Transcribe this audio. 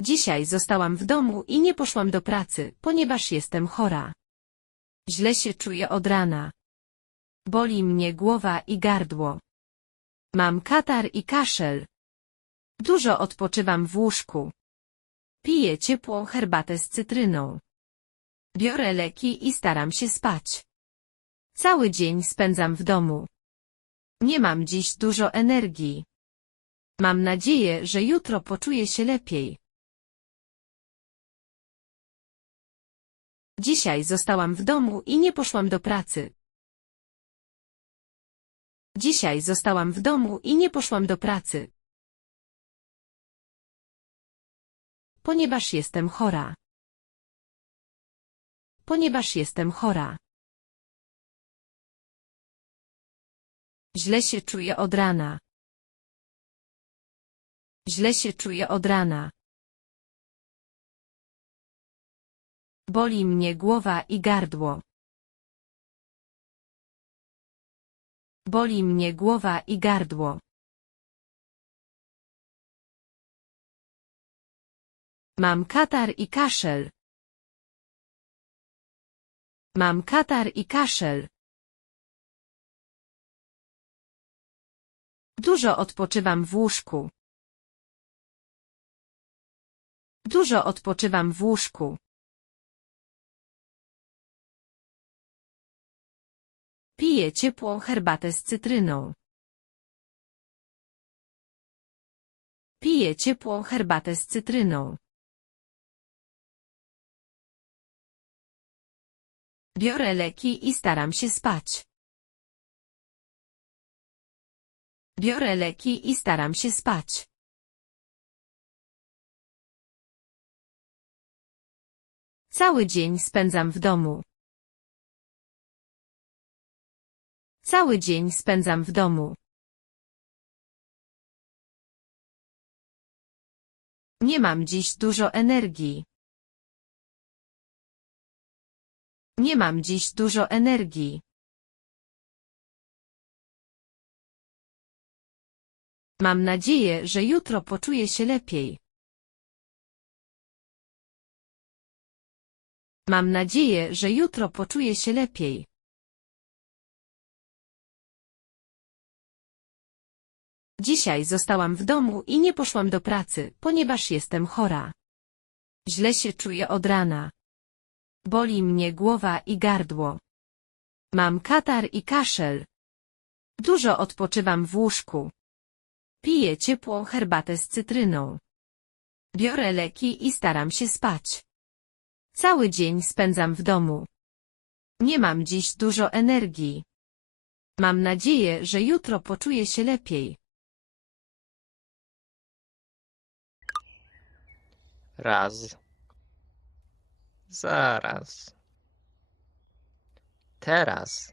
Dzisiaj zostałam w domu i nie poszłam do pracy, ponieważ jestem chora. Źle się czuję od rana. Boli mnie głowa i gardło. Mam katar i kaszel. Dużo odpoczywam w łóżku. Piję ciepłą herbatę z cytryną. Biorę leki i staram się spać. Cały dzień spędzam w domu. Nie mam dziś dużo energii. Mam nadzieję, że jutro poczuję się lepiej. Dzisiaj zostałam w domu i nie poszłam do pracy. Dzisiaj zostałam w domu i nie poszłam do pracy. Ponieważ jestem chora. Ponieważ jestem chora. Źle się czuję od rana. Źle się czuję od rana. Boli mnie głowa i gardło. Boli mnie głowa i gardło. Mam katar i kaszel. Mam katar i kaszel. Dużo odpoczywam w łóżku. Dużo odpoczywam w łóżku. Piję ciepłą herbatę z cytryną. Piję ciepłą herbatę z cytryną. Biorę leki i staram się spać. Biorę leki i staram się spać. Cały dzień spędzam w domu. Cały dzień spędzam w domu. Nie mam dziś dużo energii. Nie mam dziś dużo energii. Mam nadzieję, że jutro poczuję się lepiej. Mam nadzieję, że jutro poczuję się lepiej. Dzisiaj zostałam w domu i nie poszłam do pracy, ponieważ jestem chora. Źle się czuję od rana. Boli mnie głowa i gardło. Mam katar i kaszel. Dużo odpoczywam w łóżku. Piję ciepłą herbatę z cytryną. Biorę leki i staram się spać. Cały dzień spędzam w domu. Nie mam dziś dużo energii. Mam nadzieję, że jutro poczuję się lepiej. Raz. Zaraz. Teraz.